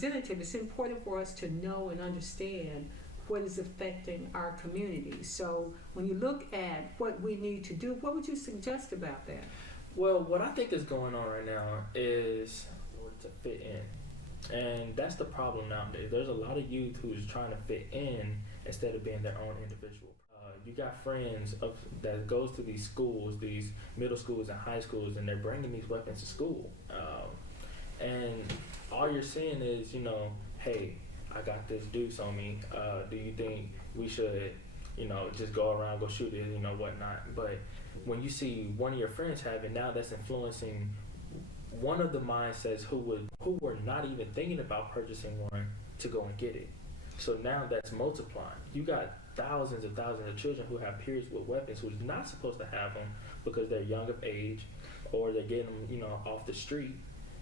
representative, it's important for us to know and understand what is affecting our community. So when you look at what we need to do, what would you suggest about that? Well, what I think is going on right now is to fit in. And that's the problem nowadays. There's a lot of youth who's trying to fit in instead of being their own individual. You got friends that goes to these schools, these middle schools and high schools, and they're bringing these weapons to school. And all you're seeing is, hey, I got this deuce on me. Do you think we should, just go around, go shoot it, whatnot? But when you see one of your friends have it, now that's influencing one of the mindsets who were not even thinking about purchasing one to go and get it. So now that's multiplying. You got thousands of children who have peers with weapons who's not supposed to have them because they're young of age or they're getting them, off the street.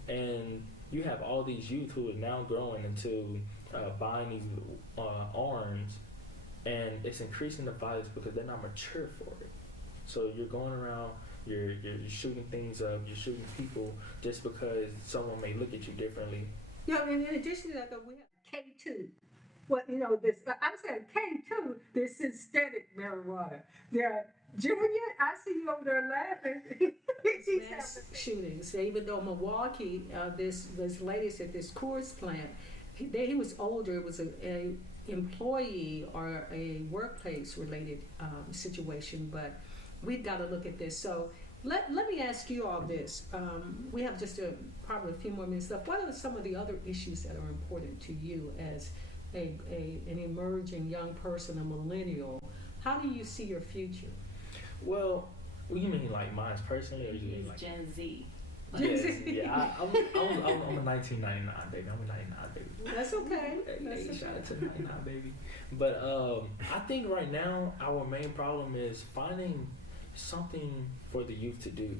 And you have all these youth who are now growing into buying these arms, and it's increasing the violence because they're not mature for it. So you're going around, you're shooting things up, you're shooting people just because someone may look at you differently. Yeah, and in addition to that, though, we have K2. Well, this, I'm saying K2, this synthetic marijuana. Junior, I see you over there laughing. Mass shootings. Even though Milwaukee, this latest at this Coors plant, he was older. It was a employee or a workplace related situation, but we've got to look at this. So let me ask you all this. We have just probably a few more minutes left. What are some of the other issues that are important to you as an emerging young person, a millennial? How do you see your future? Well, you mean like mine personally, or you mean like Gen Z? Yes, yeah. I'm a 1999 baby. I'm a 99 baby. That's okay. Hey, shout out to 99 baby. But I think right now our main problem is finding something for the youth to do.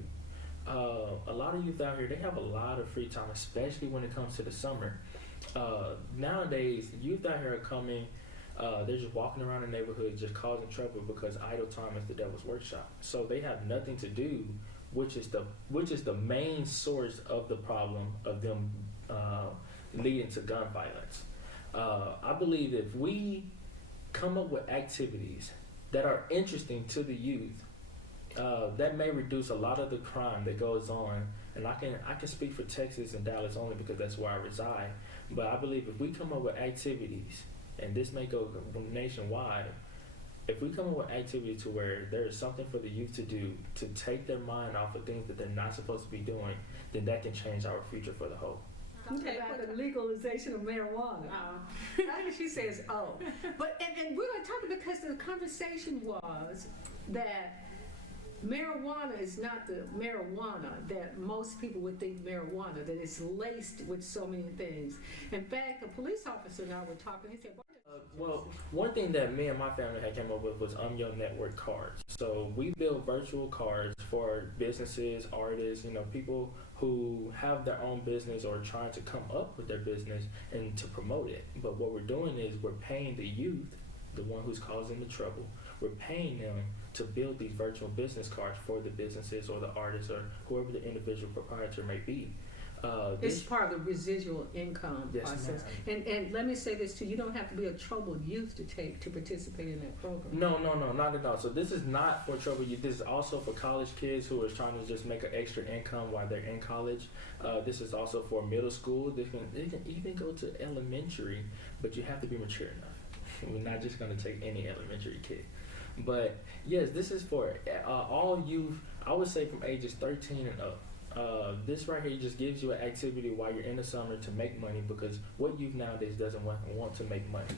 A lot of youth out here, they have a lot of free time, especially when it comes to the summer. Nowadays, youth out here are coming. They're just walking around the neighborhood, just causing trouble because idle time is the devil's workshop. So they have nothing to do, which is the main source of the problem of them leading to gun violence. I believe if we come up with activities that are interesting to the youth, that may reduce a lot of the crime that goes on. And I can speak for Texas and Dallas only because that's where I reside. But I believe if we come up with activities, and this may go nationwide, if we come up with activities to where there is something for the youth to do to take their mind off of things that they're not supposed to be doing, then that can change our future for the whole. Okay, for the legalization of marijuana. She says, oh. But and we're going to talk because the conversation was that marijuana is not the marijuana that most people would think marijuana, that it's laced with so many things. In fact, a police officer and I were talking, he said, well, one thing that me and my family had came up with was Your Network cards. So we build virtual cards for businesses, artists, people who have their own business or trying to come up with their business and to promote it. But what we're doing is we're paying the youth, the one who's causing the trouble, we're paying them to build these virtual business cards for the businesses or the artists or whoever the individual proprietor may be. It's part of the residual income process. And let me say this too, you don't have to be a troubled youth to participate in that program. No, not at all. So this is not for troubled youth. This is also for college kids who are trying to just make an extra income while they're in college. This is also for middle school. They can even go to elementary, but you have to be mature enough. We're not just going to take any elementary kid. But yes, this is for all youth, I would say from ages 13 and up. This right here just gives you an activity while you're in the summer to make money, because what youth nowadays doesn't want to make money.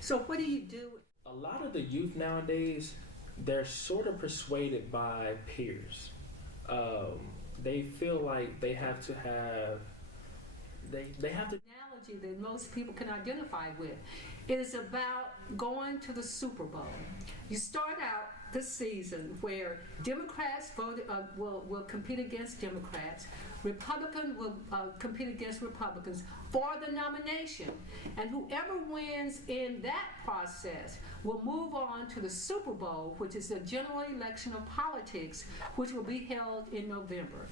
So what do you do? A lot of the youth nowadays, they're sort of persuaded by peers. They feel like they have to have analogy that most people can identify with. It is about going to the Super Bowl. You start out the season where Democrats will compete against Democrats, Republicans will compete against Republicans for the nomination, and whoever wins in that process will move on to the Super Bowl, which is the general election of politics, which will be held in November.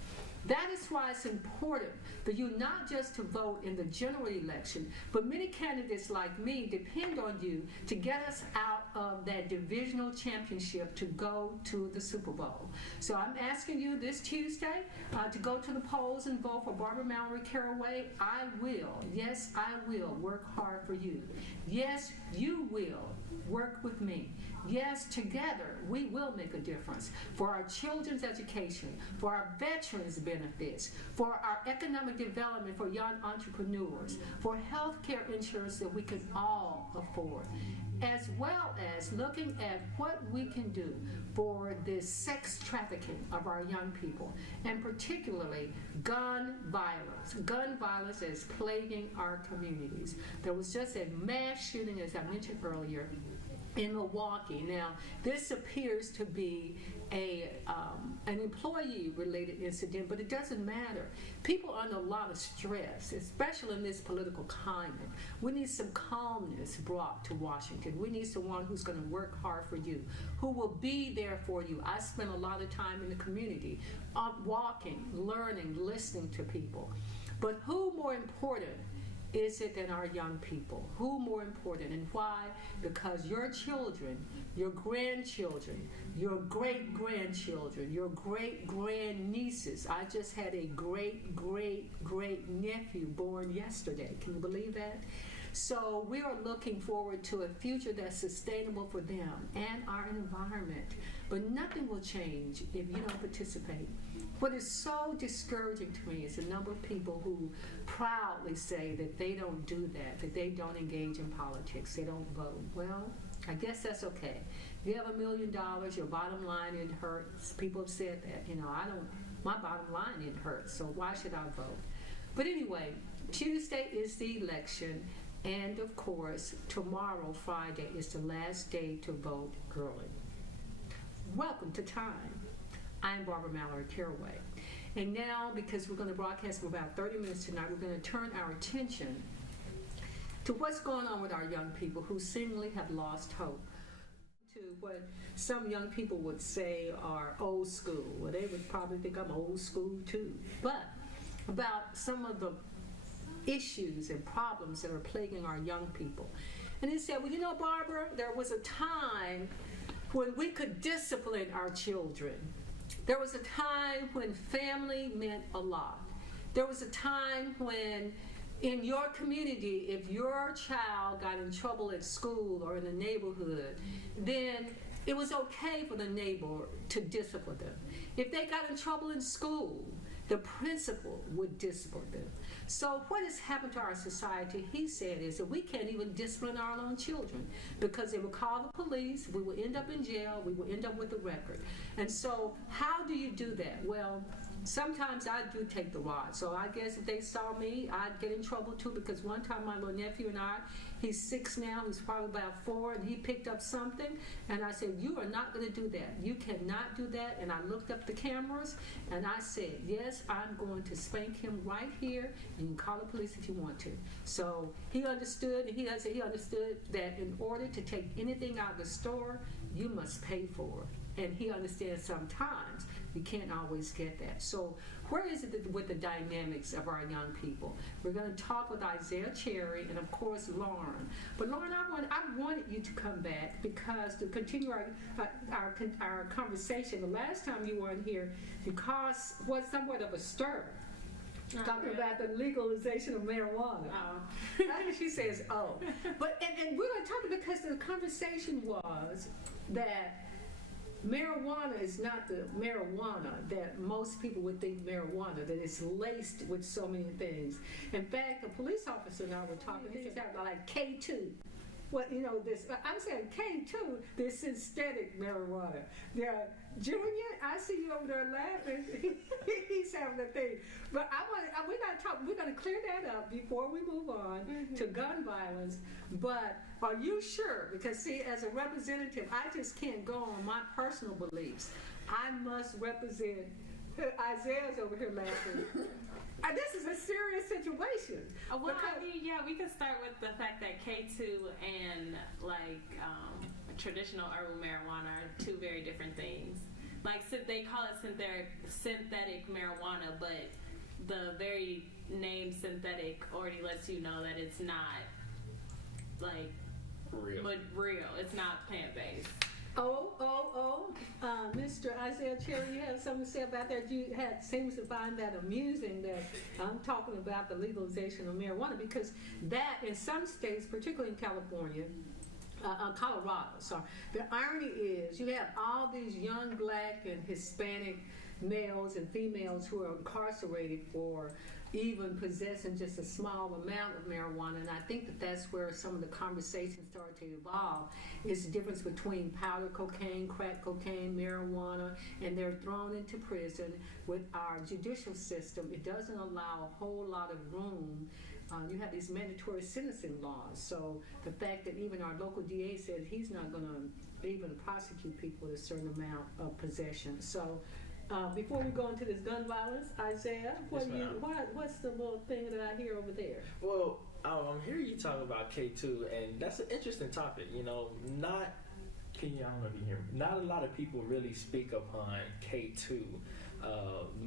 That is why it's important for you not just to vote in the general election, but many candidates like me depend on you to get us out of that divisional championship to go to the Super Bowl. So I'm asking you this Tuesday to go to the polls and vote for Barbara Mallory Caraway. I will, yes, I will work hard for you. Yes, you will work with me. Yes, together we will make a difference for our children's education, for our veterans' benefits, for our economic development for young entrepreneurs, for health care insurance that we can all afford, as well as looking at what we can do for this sex trafficking of our young people, and particularly gun violence. Gun violence is plaguing our communities. There was just a mass shooting, as I mentioned earlier, in Milwaukee. Now, this appears to be an employee-related incident, but it doesn't matter. People are under a lot of stress, especially in this political climate. We need some calmness brought to Washington. We need someone who's going to work hard for you, who will be there for you. I spend a lot of time in the community, walking, learning, listening to people. But who more important is it than our young people? Who more important, and why? Because your children, your grandchildren, your great-grandchildren, your great-grandnieces. I just had a great-great-great-nephew born yesterday. Can you believe that? So we are looking forward to a future that's sustainable for them and our environment. But nothing will change if you don't participate. What is so discouraging to me is the number of people who proudly say that they don't do that they don't engage in politics, they don't vote. Well, I guess that's okay. If you have $1 million, your bottom line, it hurts. People have said that. My bottom line, it hurts, so why should I vote? But anyway, Tuesday is the election, and of course, tomorrow, Friday, is the last day to vote early. Welcome to time. I'm Barbara Mallory Caraway. And now, because we're going to broadcast for about 30 minutes tonight, we're going to turn our attention to what's going on with our young people who seemingly have lost hope. To what some young people would say are old school. Well, they would probably think I'm old school too. But about some of the issues and problems that are plaguing our young people. And he said, well, you know, Barbara, there was a time when we could discipline our children. There was a time when family meant a lot. There was a time when in your community, if your child got in trouble at school or in the neighborhood, then it was okay for the neighbor to discipline them. If they got in trouble in school, the principal would discipline them. So what has happened to our society, he said, is that we can't even discipline our own children because they will call the police, we will end up in jail, we will end up with a record. And so how do you do that? Well, sometimes I do take the rod. So I guess if they saw me, I'd get in trouble too, because one time my little nephew and I, he's 6 now, he's probably about 4, and he picked up something, and I said, you are not going to do that. You cannot do that. And I looked up the cameras, and I said, yes, I'm going to spank him right here, and you can call the police if you want to. So he understood, and he understood that in order to take anything out of the store, you must pay for it. And he understands sometimes you can't always get that. So where is it with the dynamics of our young people? We're going to talk with Isaiah Cherry and, of course, Lauren. But Lauren, I wanted you to come back because to continue our conversation. The last time you weren't here, you caused what somewhat of a stir. Talking about the legalization of marijuana. She says, oh. But and we're going to talk because the conversation was that marijuana is not the marijuana that most people would think marijuana, that it's laced with so many things. In fact, a police officer and I were talking, he said like K2. Well, you know, I'm saying K2, this synthetic marijuana. Junior, I see you over there laughing. He's having a thing. But we're going to clear that up before we move on to gun violence. But are you sure? Because see, as a representative, I just can't go on my personal beliefs. I must represent. Isaiah's over here laughing. This is a serious situation. Well, I mean, yeah, we can start with the fact that K2 and traditional herbal marijuana are two very different things. they call it synthetic marijuana, but the very name synthetic already lets you know that it's not like real. It's not plant-based. Mr. Isaiah Cherry, you have something to say about that? You seems to find that amusing that I'm talking about the legalization of marijuana, because that in some states, particularly in California, Colorado, sorry, the irony is you have all these young black and Hispanic males and females who are incarcerated for even possessing just a small amount of marijuana, and I think that that's where some of the conversations start to evolve, is the difference between powder cocaine, crack cocaine, marijuana, and they're thrown into prison. With our judicial system, it doesn't allow a whole lot of room. You have these mandatory sentencing laws, so the fact that even our local DA said he's not going to even prosecute people with a certain amount of possession. So before we go into this gun violence, Isaiah, what's the little thing that I hear over there? Well, I'm hearing you talk about K2, and that's an interesting topic. I don't know if you hear me. Not a lot of people really speak upon K2.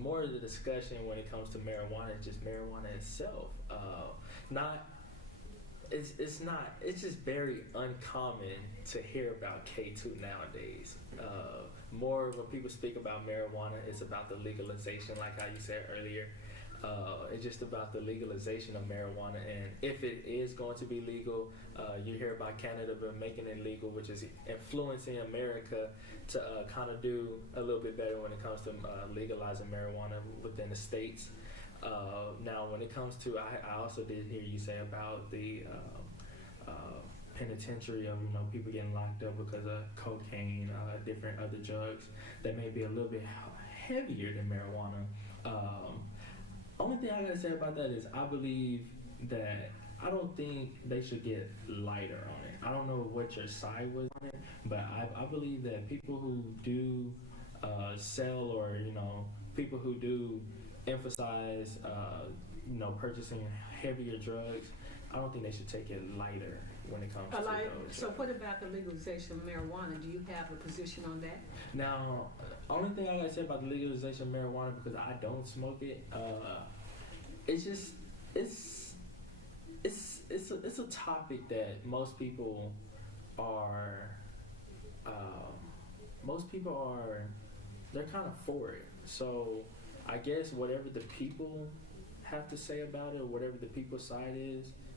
More of the discussion when it comes to marijuana is just marijuana itself. It's just very uncommon to hear about K2 nowadays. More when people speak about marijuana, it's about the legalization, like how you said earlier. It's just about the legalization of marijuana, and if it is going to be legal, you hear about Canada making it legal, which is influencing America to kind of do a little bit better when it comes to legalizing marijuana within the states. Now, when it comes to, I also did hear you say about the penitentiary of people getting locked up because of cocaine, different other drugs that may be a little bit heavier than marijuana. Only thing I gotta say about that is I believe that I don't think they should get lighter on it. I don't know what your side was on it, but I believe that people who do sell, or people who do emphasize purchasing heavier drugs, I don't think they should take it lighter when it comes to those. So what about the legalization of marijuana? Do you have a position on that? Now, only thing I gotta say about the legalization of marijuana, because I don't smoke it, it's a topic that most people are they're kind of for it. So I guess whatever the people have to say about it, or whatever the people's side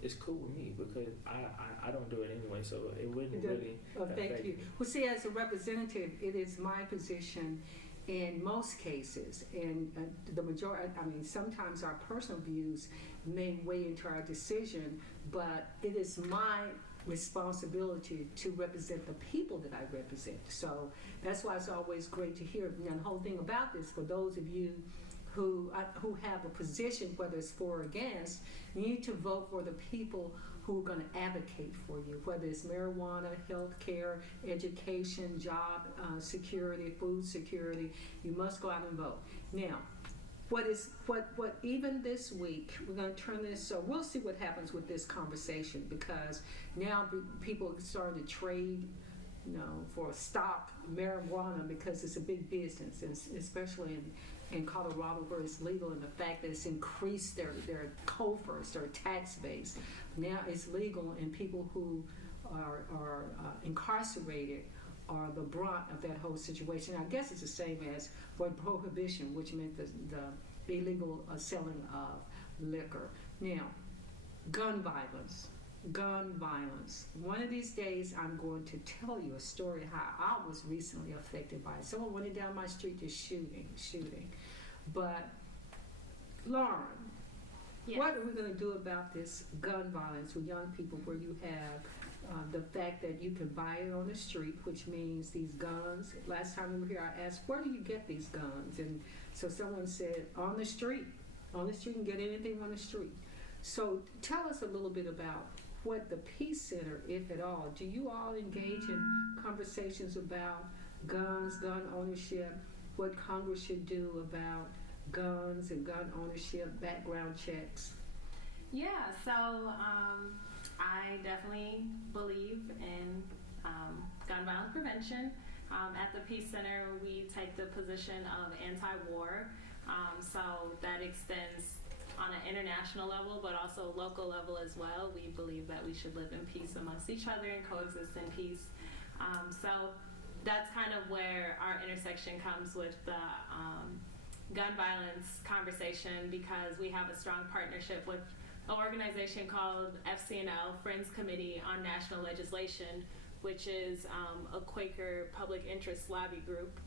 is cool with me, because I don't do it anyway, so it wouldn't really affect you. Well, see, as a representative, it is my position in most cases, and the majority, sometimes our personal views may weigh into our decision, but it is my responsibility to represent the people that I represent. So that's why it's always great to hear. The whole thing about this, for those of you who have a position, whether it's for or against, you need to vote for the people who are going to advocate for you, whether it's marijuana, health care, education, job security, food security. You must go out and vote. Now, what even this week, we're going to turn this, so we'll see what happens with this conversation, because now people are starting to trade for stock marijuana, because it's a big business, and especially in Colorado, where it's legal, and the fact that it's increased their coffers, their tax base. Now it's legal, and people who are incarcerated are the brunt of that whole situation. I guess it's the same as for prohibition, which meant the illegal selling of liquor. Now, gun violence. One of these days, I'm going to tell you a story how I was recently affected by it. Someone running down my street just shooting. But Lauren, yes. What are we going to do about this gun violence with young people, where you have the fact that you can buy it on the street, which means these guns. Last time we were here, I asked, where do you get these guns? And so someone said, on the street. On the street, you can get anything on the street. So tell us a little bit about what the Peace Center, if at all, do you all engage in conversations about guns, gun ownership, what Congress should do about guns and gun ownership, background checks? Yeah, so I definitely believe in gun violence prevention. At the Peace Center, we take the position of anti-war. So that extends on an international level, but also local level as well. We believe that we should live in peace amongst each other and coexist in peace. So that's kind of where our intersection comes with the gun violence conversation, because we have a strong partnership with an organization called FCNL, Friends Committee on National Legislation, which is a Quaker public interest lobby group.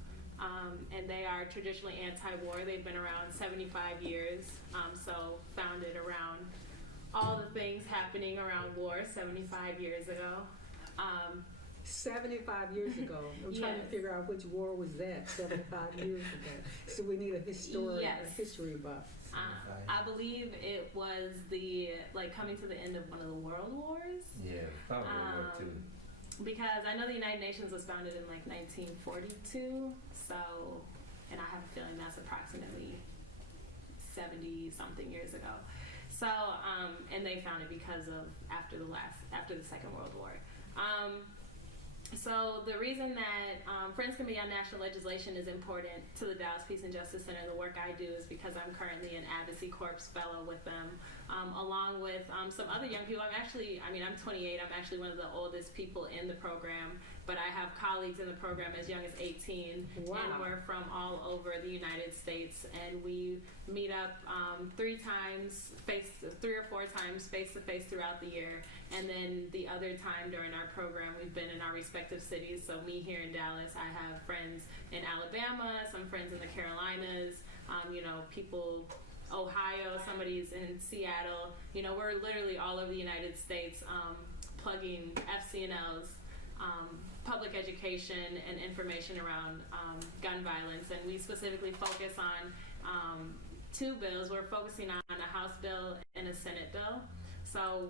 And they are traditionally anti-war. They've been around 75 years, so founded around all the things happening around war 75 years ago. 75 years ago. I'm trying to figure out which war was that 75 years ago. So we need a history buff. I believe it was coming to the end of one of the world wars. Yeah, probably World War II. Because I know the United Nations was founded in 1942, so, and I have a feeling that's approximately 70 something years ago. So, and they founded because of after the Second World War. So the reason that Friends Committee on National Legislation is important to the Dallas Peace and Justice Center, the work I do, is because I'm currently an Advocacy Corps fellow with them, along with some other young people. I'm 28. I'm actually one of the oldest people in the program, but I have colleagues in the program as young as 18. Wow. And we're from all over the United States, and we meet up 3 or 4 times face-to-face throughout the year. And then the other time during our program, we've been in our respective cities. So me here in Dallas, I have friends in Alabama, some friends in the Carolinas, people, Ohio, somebody's in Seattle. We're literally all over the United States plugging FCNL's public education and information around gun violence. And we specifically focus on 2 bills. We're focusing on a House bill and a Senate bill. So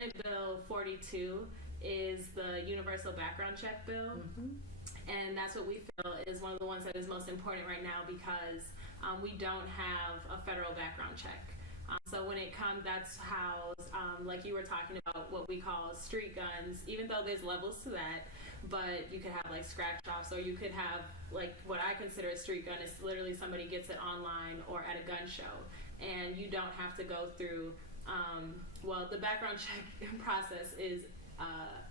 Senate Bill 42 is the Universal Background Check Bill. Mm-hmm. And that's what we feel is one of the ones that is most important right now, because we don't have a federal background check. So when it comes, that's how, like you were talking about, what we call street guns, even though there's levels to that, but you could have like scratch offs, or you could have like what I consider a street gun is literally somebody gets it online or at a gun show, and you don't have to go through, the background check process is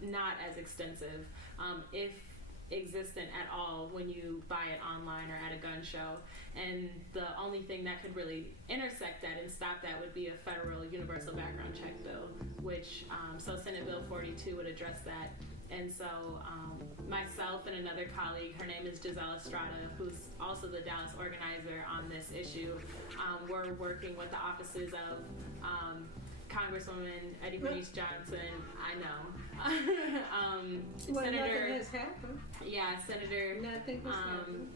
not as extensive, if existent at all, when you buy it online or at a gun show. And the only thing that could really intersect that and stop that would be a federal universal background check bill, which so Senate Bill 42 would address that. And so myself and another colleague, her name is Giselle Estrada, who's also the Dallas organizer on this issue, we're working with the offices of Congresswoman Eddie Bernice Johnson. I know. Senator. Nothing has happened. Yeah, Senator. Nothing has happened.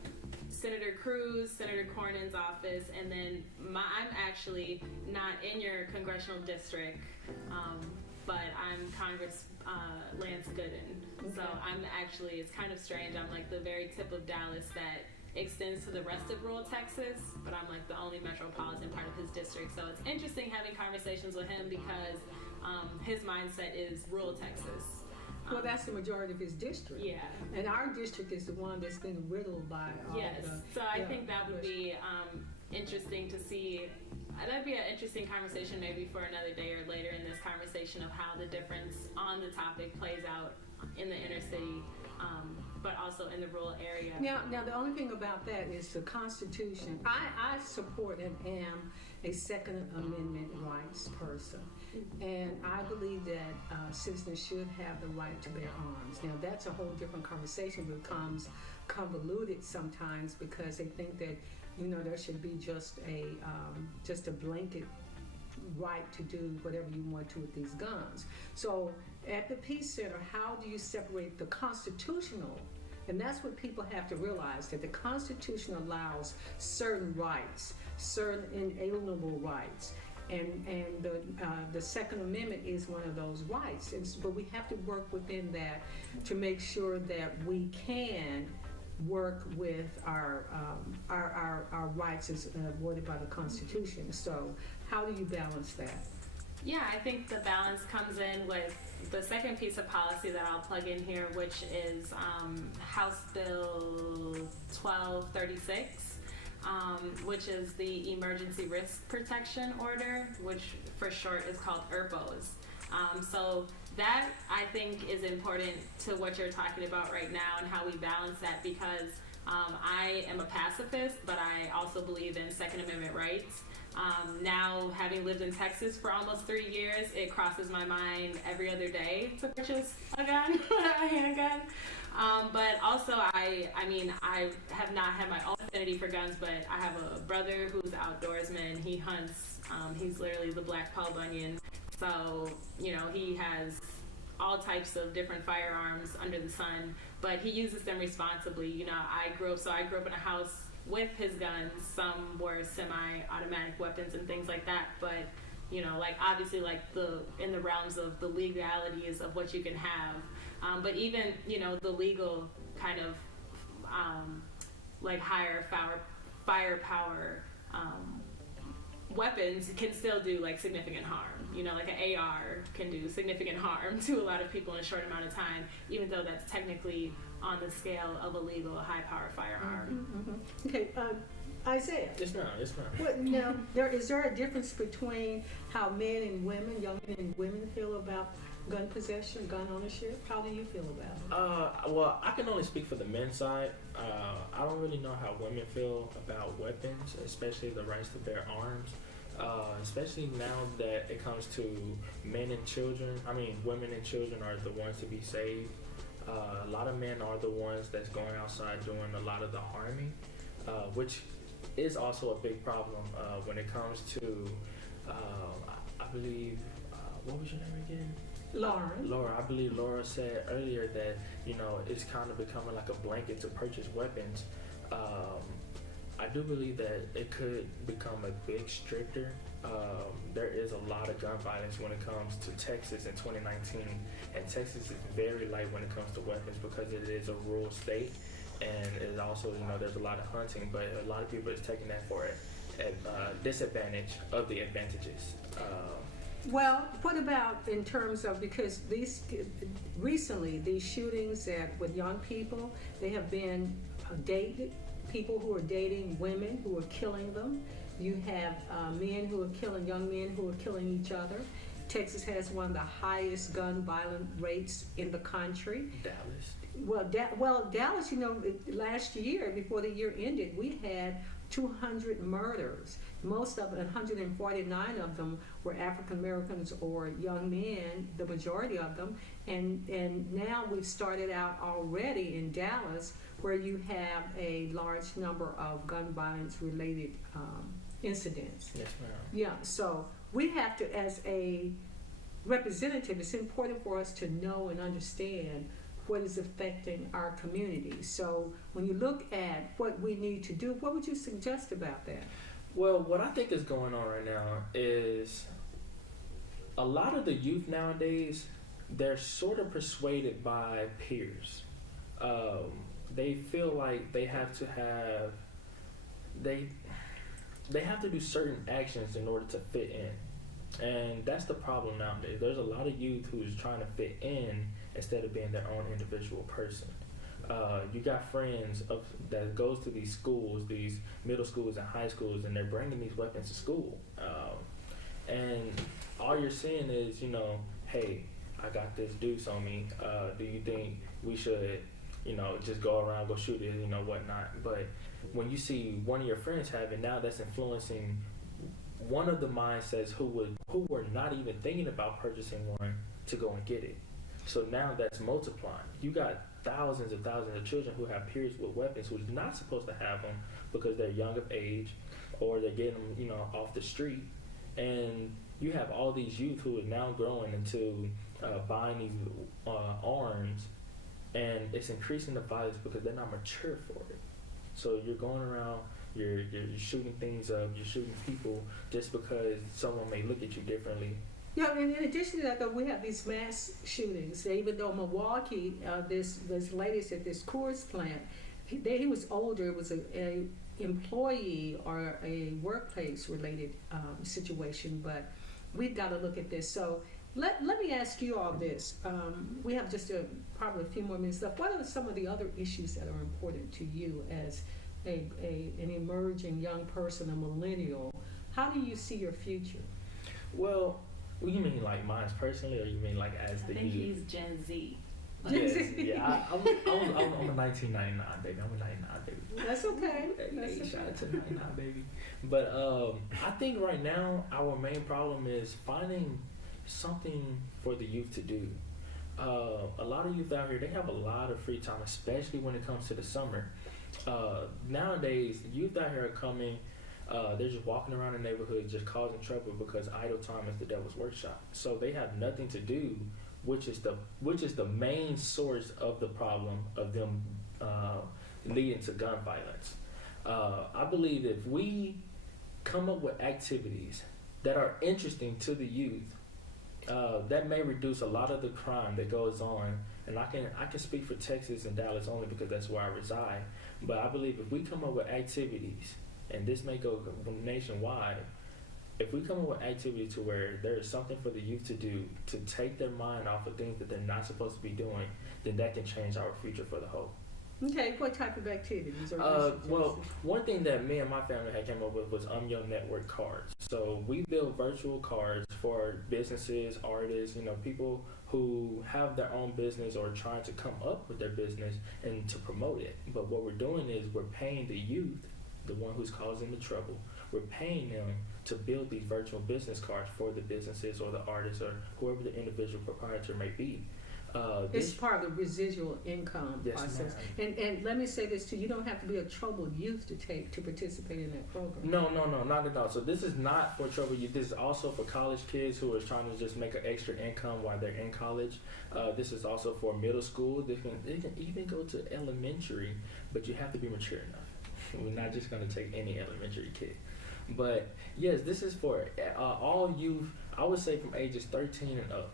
Senator Cruz, Senator Cornyn's office, and then I'm actually not in your congressional district, but I'm Congress Lance Gooden. Okay. So I'm actually, it's kind of strange. I'm like the very tip of Dallas that extends to the rest of rural Texas, but I'm like the only metropolitan part of his district. So it's interesting having conversations with him because his mindset is rural Texas. Well, that's the majority of his district. Yeah. And our district is the one that's been riddled by all So I think that would be interesting to see. That'd be an interesting conversation maybe for another day or later in this conversation of how the difference on the topic plays out in the inner city, but also in the rural area. Now the only thing about that is the Constitution. I support and am a Second Amendment rights person. And I believe that citizens should have the right to bear arms. Now that's a whole different conversation, but becomes convoluted sometimes because they think that there should be just a blanket right to do whatever you want to with these guns. So at the Peace Center, how do you separate the constitutional? And that's what people have to realize, that the Constitution allows certain rights, certain inalienable rights. And the Second Amendment is one of those rights. But we have to work within that to make sure that we can work with our rights as avoided by the Constitution. So how do you balance that? Yeah, I think the balance comes in with the second piece of policy that I'll plug in here, which is House Bill 1236, which is the Emergency Risk Protection Order, which for short is called ERPOs. So that, I think, is important to what you're talking about right now and how we balance that, because I am a pacifist, but I also believe in Second Amendment rights. Now, having lived in Texas for almost 3 years, it crosses my mind every other day to purchase a gun, a handgun. But also, I mean, I have not had my own affinity for guns, but I have a brother who's an outdoorsman. He hunts. He's literally the Black Paul Bunyan. So, you know, he has all types of different firearms under the sun, but he uses them responsibly. You know, I grew up in a house with his guns. Some were semi-automatic weapons and things like that, but you know, like obviously like in the realms of the legalities of what you can have, but even, you know, the legal kind of like higher firepower weapons can still do like significant harm. You know, like an AR can do significant harm to a lot of people in a short amount of time, even though that's technically on the scale of a legal high-power firearm. Okay, Isaiah. It's not. What, now, is there a difference between how men and women, young men and women, feel about gun possession, gun ownership? How do you feel about it? Well, I can only speak for the men's side. I don't really know how women feel about weapons, especially the rights to bear arms. Especially now that it comes to men and children. I mean, women and children are the ones to be saved. A lot of men are the ones that's going outside doing a lot of the harming, which is also a big problem when it comes to, I believe, what was your name again? Laura. I believe Laura said earlier that, you know, it's kind of becoming like a blanket to purchase weapons. I do believe that it could become a bit stricter. There is a lot of gun violence when it comes to Texas in 2019, and Texas is very light when it comes to weapons because it is a rural state, and it also, you know, there's a lot of hunting, but a lot of people is taking that for a disadvantage of the advantages. Well, what about in terms of, because recently these shootings with young people, they have been dated. People who are dating women who are killing them. You have men who are killing young men who are killing each other. Texas has one of the highest gun violence rates in the country. Dallas. Well, Dallas, you know, last year, before the year ended, we had 200 murders. Most of 149 of them were African Americans or young men, the majority of them. And now we've started out already in Dallas, where you have a large number of gun violence related incidents. Yes, ma'am. Yeah, so we have to, as a representative, it's important for us to know and understand what is affecting our community. So when you look at what we need to do, what would you suggest about that? Well, what I think is going on right now is a lot of the youth nowadays, they're sort of persuaded by peers. They feel like they have to have, they have to do certain actions in order to fit in. And that's the problem nowadays. There's a lot of youth who's trying to fit in instead of being their own individual person. You got friends that goes to these schools, these middle schools and high schools, and they're bringing these weapons to school. And all you're saying is, you know, hey, I got this deuce on me. Do you think we should, you know, just go around, go shoot it, you know, whatnot? But when you see one of your friends have it, now that's influencing one of the mindsets who were not even thinking about purchasing one to go and get it. So now that's multiplying. You got thousands of children who have peers with weapons who's not supposed to have them because they're young of age or they're getting them, you know, off the street. And you have all these youth who are now growing into buying these arms, and it's increasing the violence because they're not mature for it. So you're going around, you're shooting things up, you're shooting people just because someone may look at you differently. Yeah, and in addition to that, though, we have these mass shootings. Even though Milwaukee, this latest at this Coors plant, he was older. It was a employee or a workplace related situation, but we've got to look at this. So let me ask you all this. We have just probably a few more minutes left. What are some of the other issues that are important to you as an emerging young person, a millennial? How do you see your future? Well, you mean like mine personally, or you mean like as the I think youth? he's Gen Z. Yes, yeah. I'm a 1999 baby. I'm a 99 baby. That's okay. Hey, shout out to 99 baby. But I think right now our main problem is finding something for the youth to do. A lot of youth out here, they have a lot of free time, especially when it comes to the summer. Nowadays, youth out here are coming. They're just walking around the neighborhood, just causing trouble because idle time is the devil's workshop. So they have nothing to do, which is the main source of the problem of them leading to gun violence. I believe if we come up with activities that are interesting to the youth, that may reduce a lot of the crime that goes on. And I can speak for Texas and Dallas only because that's where I reside. But I believe if we come up with activities, and this may go nationwide, if we come up with activities to where there is something for the youth to do to take their mind off of things that they're not supposed to be doing, then that can change our future for the whole. Okay, what type of activities? Well, one thing that me and my family had came up with was Your Network cards. So we build virtual cards for businesses, artists, people who have their own business or trying to come up with their business and to promote it. But what we're doing is we're paying the youth, the one who's causing the trouble, we're paying them to build these virtual business cards for the businesses or the artists or whoever the individual proprietor may be. It's part of the residual income process. And let me say this too, you don't have to be a troubled youth to participate in that program. No, not at all. So this is not for troubled youth. This is also for college kids who are trying to just make an extra income while they're in college. This is also for middle school. They can even go to elementary, but you have to be mature enough. We're not just going to take any elementary kid. But yes, this is for all youth, I would say from ages 13 and up.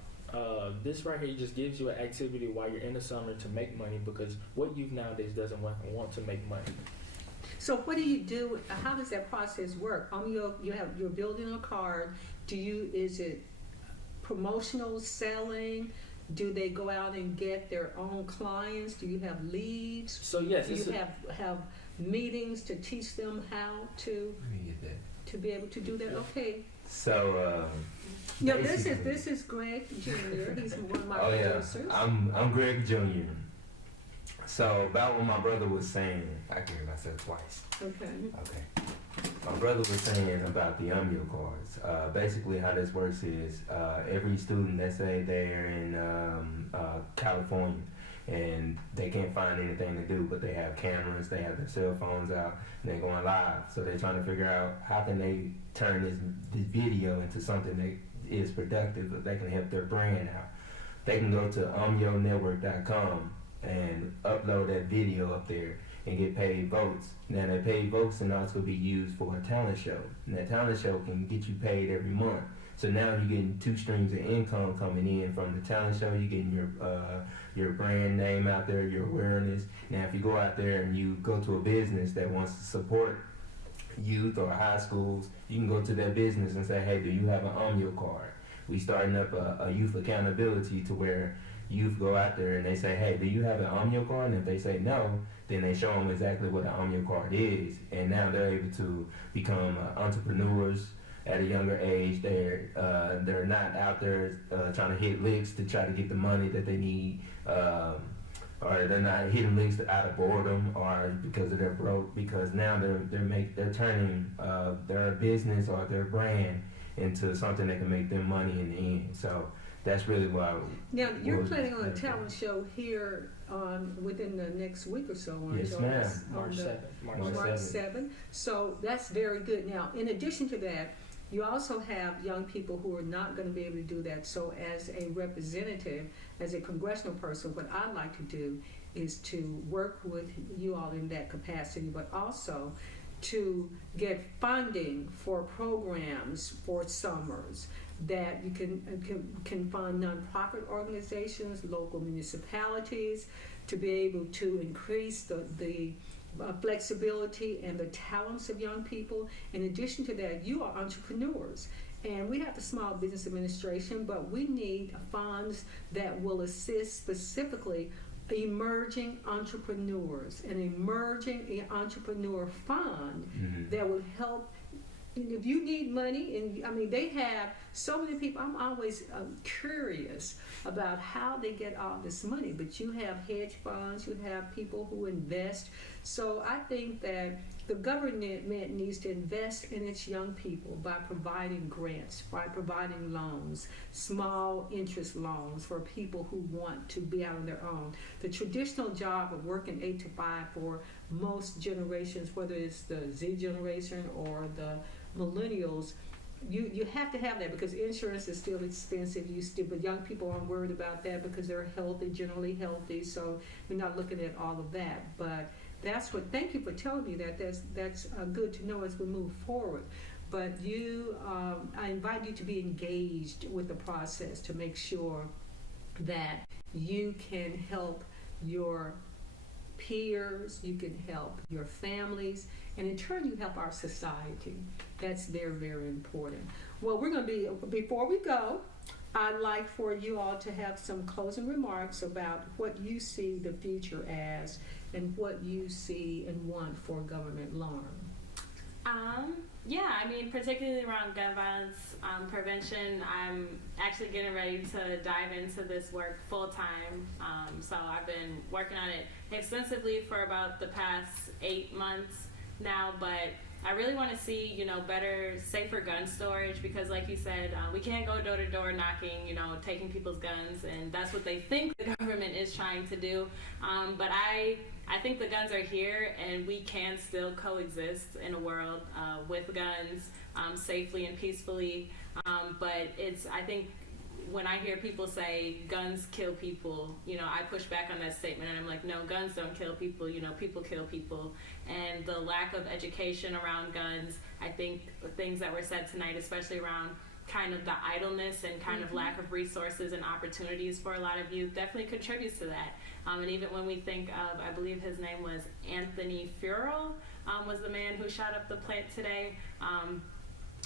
This right here just gives you an activity while you're in the summer to make money, because what youth nowadays doesn't want to make money. So what do you do? How does that process work? You're building a card. Is it promotional selling? Do they go out and get their own clients? Do you have leads? So yes, do you have meetings to teach them how to be able to do that? Okay. So this is Greg Jr. He's one of my producers. I'm Greg Jr. So about what my brother was saying, I can hear myself twice. Okay. My brother was saying about the UMIO cards. Basically how this works is every student, let's say they're in California and they can't find anything to do, but they have cameras, they have their cell phones out, and they're going live. So they're trying to figure out how can they turn this video into something that is productive, that they can help their brand out. They can go to umyonetwork.com and upload that video up there and get paid votes. Now that paid votes can also be used for a talent show. And that talent show can get you paid every month. So now you're getting two streams of income coming in from the talent show. You're getting your brand name out there, your awareness. Now if you go out there and you go to a business that wants to support youth or high schools, you can go to that business and say, hey, do you have an UMIO card? We starting up a youth accountability to where youth go out there and they say, hey, do you have an UMIO card? And if they say no, then they show them exactly what an UMIO card is. And now they're able to become entrepreneurs at a younger age. They're not out there trying to hit licks to try to get the money that they need, or they're not hitting licks out of boredom or because they're broke, because now they're turning their business or their brand into something that can make them money in the end. So that's really why. Now you're planning on a talent show here within the next week or so. Yes, ma'am. March 7th. So that's very good. Now, in addition to that, you also have young people who are not going to be able to do that. So as a representative, as a congressional person, what I'd like to do is to work with you all in that capacity, but also to get funding for programs for summers that you can fund nonprofit organizations, local municipalities, to be able to increase the flexibility and the talents of young people. In addition to that, you are entrepreneurs, And we have the Small Business Administration, but we need funds that will assist specifically emerging entrepreneurs, an emerging entrepreneur fund that would help. If you need money, and I mean, they have so many people. I'm always curious about how they get all this money. But you have hedge funds, you have people who invest. So I think that the government needs to invest in its young people by providing grants, by providing loans, small interest loans for people who want to be out on their own. The traditional job of working 8 to 5 for most generations, whether it's the Z generation or the millennials, you have to have that because insurance is still expensive. But young people aren't worried about that because they're healthy, generally healthy. So we're not looking at all of that. But that's what. Thank you for telling me that. That's good to know as we move forward. But I invite you to be engaged with the process to make sure that you can help your peers, you can help your families, and in turn you help our society. That's very, very important. Well, we're going to before we go, I'd like for you all to have some closing remarks about what you see the future as and what you see and want for government loan. Yeah, I mean, particularly around gun violence prevention, I'm actually getting ready to dive into this work full time. So I've been working on it extensively for about the past 8 months now, but I really want to see, better, safer gun storage because, like you said, we can't go door to door knocking, taking people's guns, and that's what they think the government is trying to do. But I think the guns are here, and we can still coexist in a world with guns safely and peacefully. But I think when I hear people say guns kill people, I push back on that statement, and I'm like, no, guns don't kill people. People kill people. And the lack of education around guns, I think the things that were said tonight, especially around kind of the idleness and kind of lack of resources and opportunities for a lot of youth, definitely contributes to that. And even when we think of, I believe his name was Anthony Furrell, was the man who shot up the plant today,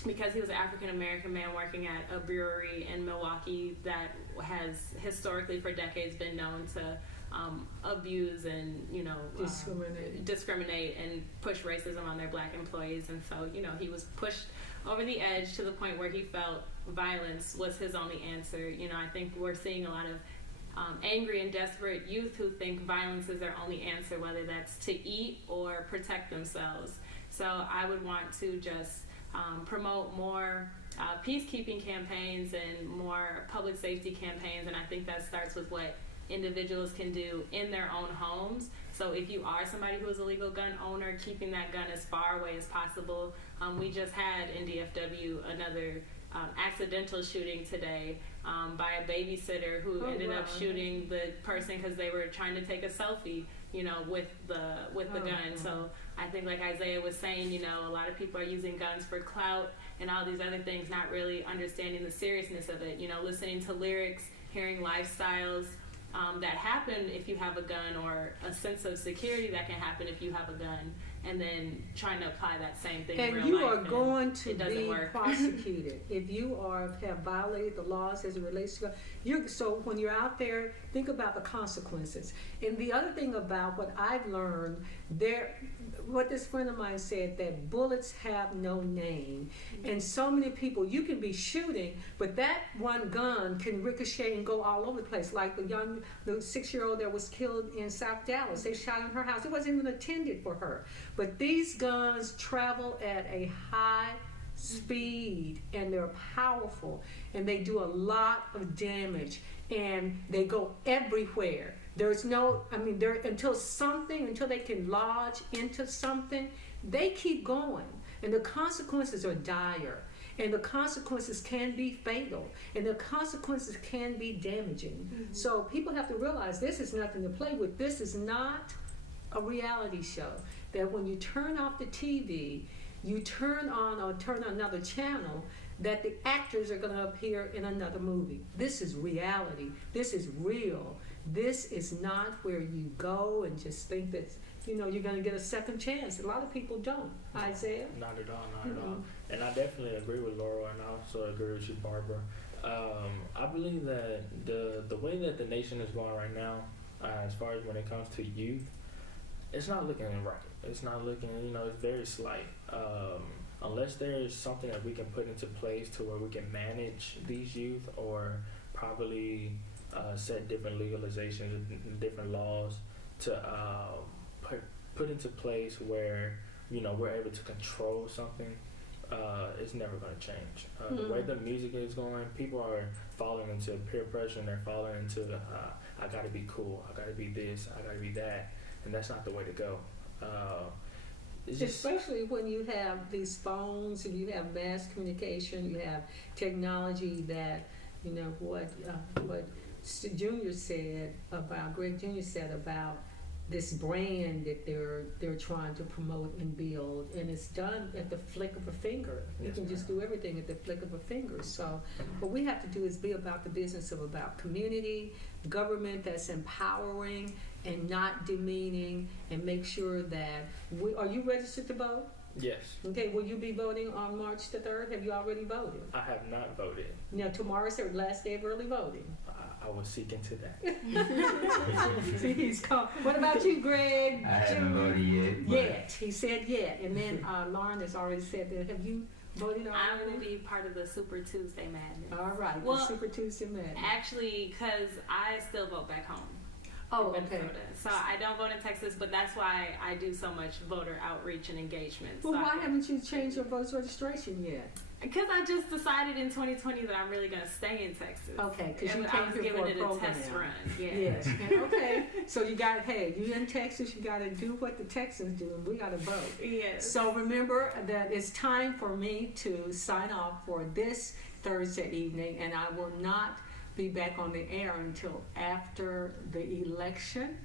because he was an African-American man working at a brewery in Milwaukee that has historically for decades been known to abuse and discriminate and push racism on their black employees. And so he was pushed over the edge to the point where he felt violence was his only answer. I think we're seeing a lot of angry and desperate youth who think violence is their only answer, whether that's to eat or protect themselves. So I would want to just promote more peacekeeping campaigns and more public safety campaigns, and I think that starts with what individuals can do in their own homes. So if you are somebody who is a legal gun owner, keeping that gun as far away as possible. We just had in DFW another accidental shooting today by a babysitter who ended up shooting the person because they were trying to take a selfie, with the gun. So I think, like Isaiah was saying, a lot of people are using guns for clout and all these other things, not really understanding the seriousness of it. Listening to lyrics, hearing lifestyles that happen if you have a gun, or a sense of security that can happen if you have a gun, and then trying to apply that same thing in real life. And you are going to be prosecuted if you have violated the laws as it relates to gun. So when you're out there, think about the consequences. And the other thing about what I've learned, what this friend of mine said, that bullets have no name. And so many people, you can be shooting, but that one gun can ricochet and go all over the place. Like the 6-year-old that was killed in South Dallas. They shot in her house. It wasn't even intended for her. But these guns travel at a high speed, and they're powerful, and they do a lot of damage, and they go everywhere. There's until they can lodge into something, they keep going, and the consequences are dire, and the consequences can be fatal, and the consequences can be damaging. So people have to realize this is nothing to play with. This is not a reality show that when you turn off the TV, you turn on another channel, that the actors are going to appear in another movie. This is reality. This is real. This is not where you go and just think that you're going to get a second chance. A lot of people don't. Isaiah? Not at all, not at all. And I definitely agree with Laurel, and I also agree with you, Barbara. I believe that the way that the nation is going right now, as far as when it comes to youth, it's not looking right. It's not looking, it's very slight. Unless there's something that we can put into place to where we can manage these youth or properly set different legalizations and different laws to put into place where, we're able to control something, it's never going to change. The way the music is going, people are falling into peer pressure and they're falling into, I got to be cool, I got to be this, I got to be that, and that's not the way to go. Especially when you have these phones and you have mass communication, you have technology that, what Junior said about, Greg Jr. said about this brand that they're trying to promote and build, and it's done at the flick of a finger. You can just do everything at the flick of a finger. So what we have to do is be about the business of about community, government that's empowering and not demeaning, and make sure that are you registered to vote? Yes. Okay, will you be voting on March the 3rd? Have you already voted? I have not voted. Now, tomorrow's the last day of early voting. I was seeking to that. See, he's come. What about you, Greg? I haven't voted yet. Yet. He said yet. And then Lauren has already said that. Have you voted already? I will be part of the Super Tuesday Madness. All right, well, the Super Tuesday Madness. Actually, because I still vote back home. Oh, okay. So I don't vote in Texas, but that's why I do so much voter outreach and engagement. Well, so why haven't you changed your voter registration yet? Because I just decided in 2020 that I'm really going to stay in Texas. Okay, because you I came was here giving for a it program. a test run. Yeah. Yes. And okay. So you got, you in Texas, you got to do what the Texans do, and we got to vote. Yes. So remember that it's time for me to sign off for this Thursday evening, and I will not be back on the air until after the election.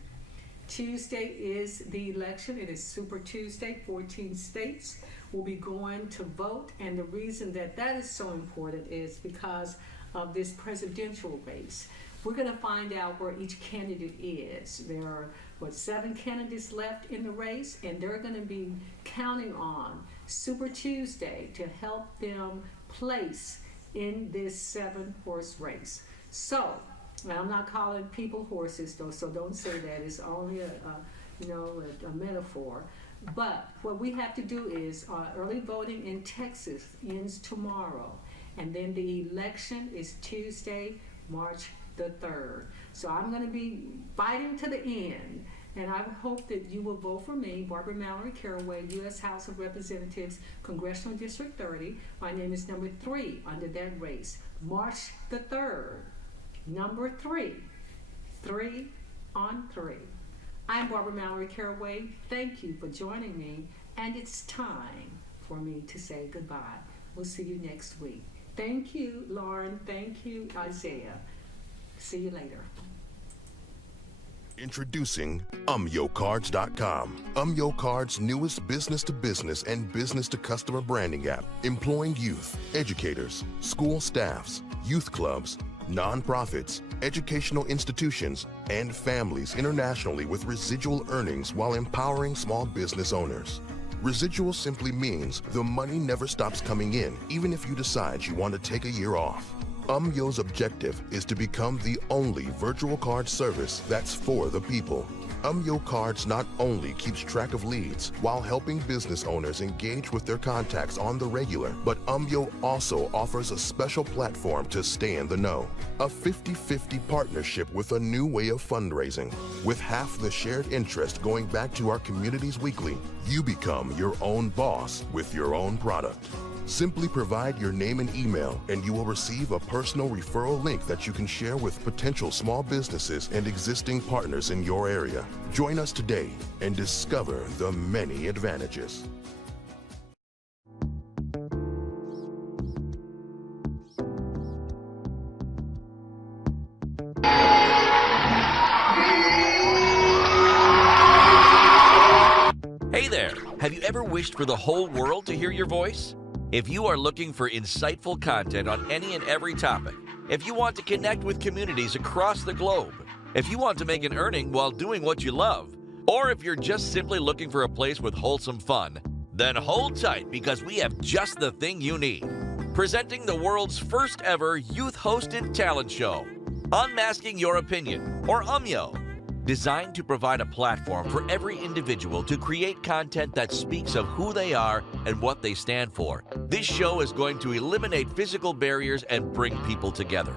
Tuesday is the election. It is Super Tuesday. 14 states will be going to vote, and the reason that is so important is because of this presidential race. We're going to find out where each candidate is. There are 7 candidates left in the race, and they're going to be counting on Super Tuesday to help them place in this 7-horse race. So I'm not calling people horses, though, so don't say that. It's only a metaphor. But what we have to do is early voting in Texas ends tomorrow, and then the election is Tuesday, March the 3rd. So I'm going to be fighting to the end, and I hope that you will vote for me, Barbara Mallory Caraway, U.S. House of Representatives, Congressional District 30. My name is number 3 under that race. March the 3rd. Number 3. 3 on 3. I'm Barbara Mallory Caraway. Thank you for joining me, and it's time for me to say goodbye. We'll see you next week. Thank you, Lauren. Thank you, Isaiah. See you later. Introducing UmyoCards.com, UmyoCards' newest business-to-business and business-to-customer branding app, employing youth, educators, school staffs, youth clubs, nonprofits, educational institutions, and families internationally with residual earnings while empowering small business owners. Residual simply means the money never stops coming in, even if you decide you want to take a year off. Umyo's objective is to become the only virtual card service that's for the people. Umyo Cards not only keeps track of leads while helping business owners engage with their contacts on the regular, but Umyo also offers a special platform to stay in the know. A 50-50 partnership with a new way of fundraising. With half the shared interest going back to our communities weekly, you become your own boss with your own product. Simply provide your name and email, and you will receive a personal referral link that you can share with potential small businesses and existing partners in your area. Join us today and discover the many advantages. Hey there! Have you ever wished for the whole world to hear your voice? If you are looking for insightful content on any and every topic, if you want to connect with communities across the globe, if you want to make an earning while doing what you love, Or if you're just simply looking for a place with wholesome fun, then hold tight because we have just the thing you need. Presenting the world's first ever youth-hosted talent show, Unmasking Your Opinion, or UMYO. Designed to provide a platform for every individual to create content that speaks of who they are and what they stand for. This show is going to eliminate physical barriers and bring people together.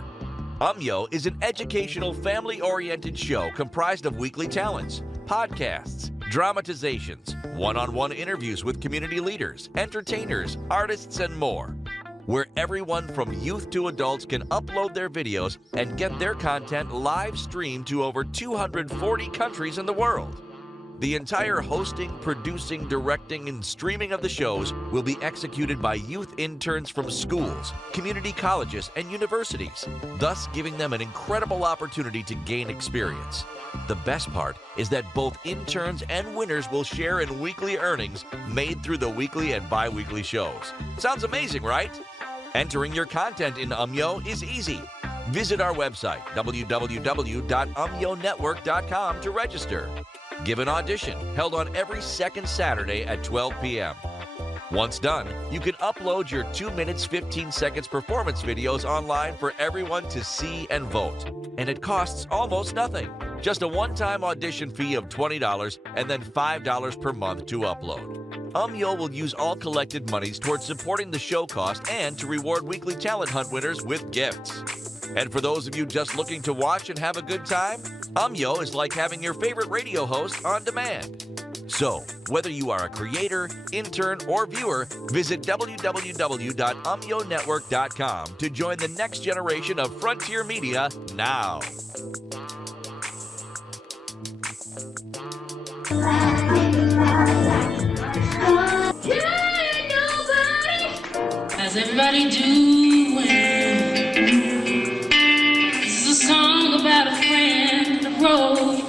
UMYO is an educational, family-oriented show comprised of weekly talents, podcasts, dramatizations, one-on-one interviews with community leaders, entertainers, artists, and more, where everyone from youth to adults can upload their videos and get their content live streamed to over 240 countries in the world. The entire hosting, producing, directing, and streaming of the shows will be executed by youth interns from schools, community colleges, and universities, thus giving them an incredible opportunity to gain experience. The best part is that both interns and winners will share in weekly earnings made through the weekly and bi-weekly shows. Sounds amazing, right? Entering your content in UMYO is easy. Visit our website, www.umyonetwork.com, to register. Give an audition, held on every second Saturday at 12 p.m. Once done, you can upload your 2 minutes 15 seconds performance videos online for everyone to see and vote. And it costs almost nothing. Just a one-time audition fee of $20 and then $5 per month to upload. UMYO will use all collected monies towards supporting the show cost and to reward weekly talent hunt winners with gifts. And for those of you just looking to watch and have a good time, UMYO is like having your favorite radio host on demand. So, whether you are a creator, intern, or viewer, visit www.umyonetwork.com to join the next generation of Frontier Media now. How's everybody doing? This is a song about a friend on the road.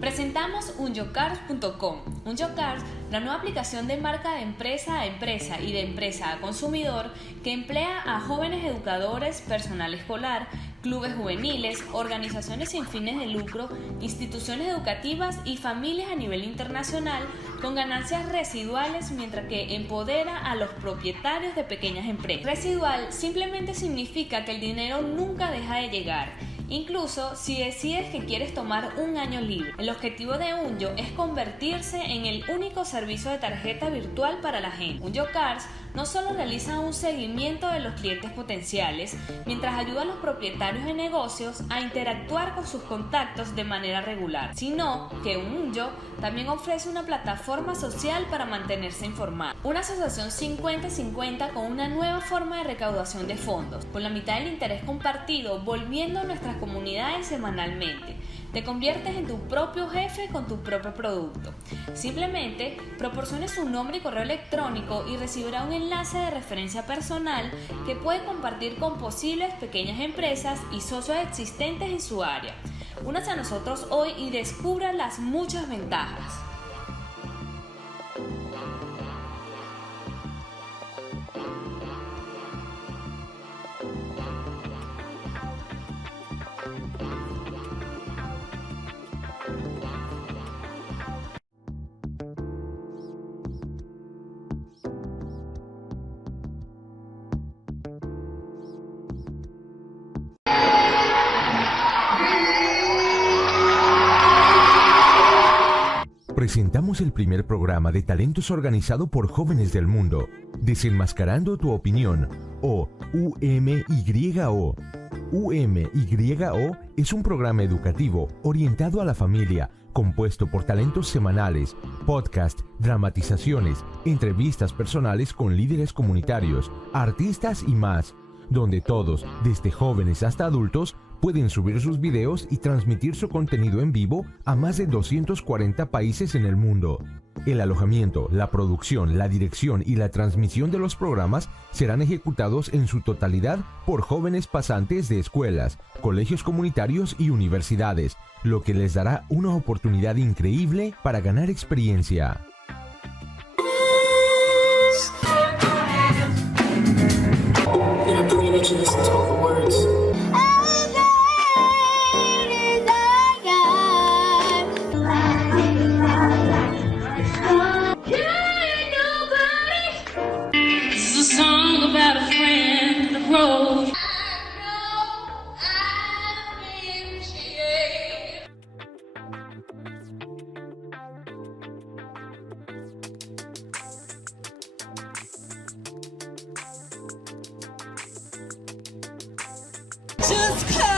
Presentamos unyocars.com. Unyocars, la nueva aplicación de marca de empresa a empresa y de empresa a consumidor que emplea a jóvenes educadores, personal escolar, clubes juveniles, organizaciones sin fines de lucro, instituciones educativas y familias a nivel internacional con ganancias residuales, mientras que empodera a los propietarios de pequeñas empresas. Residual simplemente significa que el dinero nunca deja de llegar, incluso si decides que quieres tomar un año libre. El objetivo de Unyo es convertirse en el único servicio de tarjeta virtual para la gente. Unyo Cards no solo realiza un seguimiento de los clientes potenciales, mientras ayuda a los propietarios de negocios a interactuar con sus contactos de manera regular, sino que Unyo también ofrece una plataforma social para mantenerse informado. Una asociación 50-50 con una nueva forma de recaudación de fondos, con la mitad del interés compartido, volviendo a nuestras comunidades semanalmente. Te conviertes en tu propio jefe con tu propio producto. Simplemente proporcione su nombre y correo electrónico y recibirá un enlace de referencia personal que puede compartir con posibles pequeñas empresas y socios existentes en su área. Únase a nosotros hoy y descubra las muchas ventajas. Presentamos el primer programa de talentos organizado por jóvenes del mundo, Desenmascarando tu Opinión, o UMYO. UMYO es un programa educativo orientado a la familia, compuesto por talentos semanales, podcast, dramatizaciones, entrevistas personales con líderes comunitarios, artistas y más, donde todos, desde jóvenes hasta adultos, pueden subir sus videos y transmitir su contenido en vivo a más de 240 países en el mundo. El alojamiento, la producción, la dirección y la transmisión de los programas serán ejecutados en su totalidad por jóvenes pasantes de escuelas, colegios comunitarios y universidades, lo que les dará una oportunidad increíble para ganar experiencia. Just